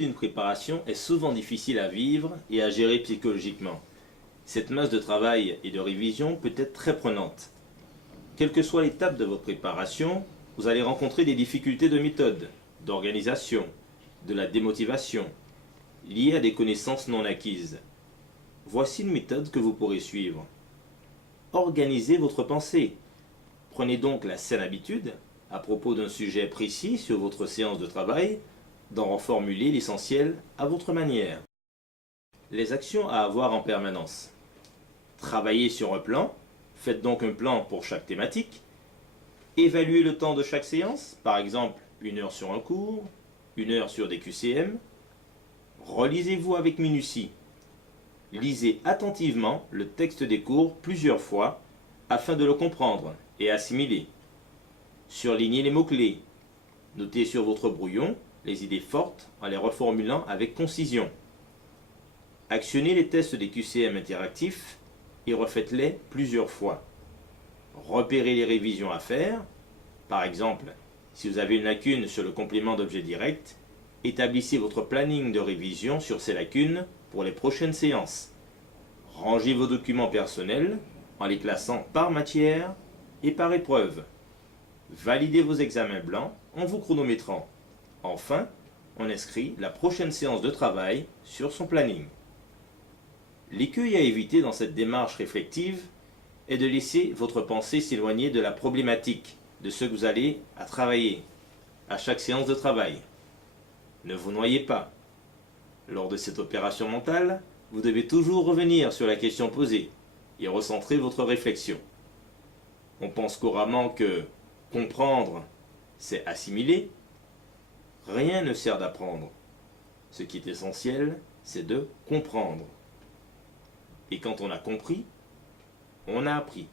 d'une préparation est souvent difficile à vivre et à gérer psychologiquement. Cette masse de travail et de révision peut être très prenante. Quelle que soit l'étape de votre préparation, vous allez rencontrer des difficultés de méthode, d'organisation, de la démotivation, liées à des connaissances non acquises. Voici une méthode que vous pourrez suivre. Organisez votre pensée. Prenez donc la saine habitude, à propos d'un sujet précis sur votre séance de travail, d'en reformuler l'essentiel à votre manière. Les actions à avoir en permanence. Travaillez sur un plan, faites donc un plan pour chaque thématique. Évaluez le temps de chaque séance, par exemple 1 heure sur un cours, 1 heure sur des QCM. Relisez-vous avec minutie. Lisez attentivement le texte des cours plusieurs fois afin de le comprendre et assimiler. Surlignez les mots-clés. Notez sur votre brouillon les idées fortes en les reformulant avec concision. Actionnez les tests des QCM interactifs et refaites-les plusieurs fois. Repérez les révisions à faire. Par exemple, si vous avez une lacune sur le complément d'objet direct, établissez votre planning de révision sur ces lacunes pour les prochaines séances. Rangez vos documents personnels en les classant par matière et par épreuve. Validez vos examens blancs en vous chronométrant. Enfin, on inscrit la prochaine séance de travail sur son planning. L'écueil à éviter dans cette démarche réflexive est de laisser votre pensée s'éloigner de la problématique, de ce que vous allez à travailler à chaque séance de travail. Ne vous noyez pas. Lors de cette opération mentale, vous devez toujours revenir sur la question posée et recentrer votre réflexion. On pense couramment que comprendre, c'est assimiler. Rien ne sert d'apprendre. Ce qui est essentiel, c'est de comprendre. Et quand on a compris, on a appris.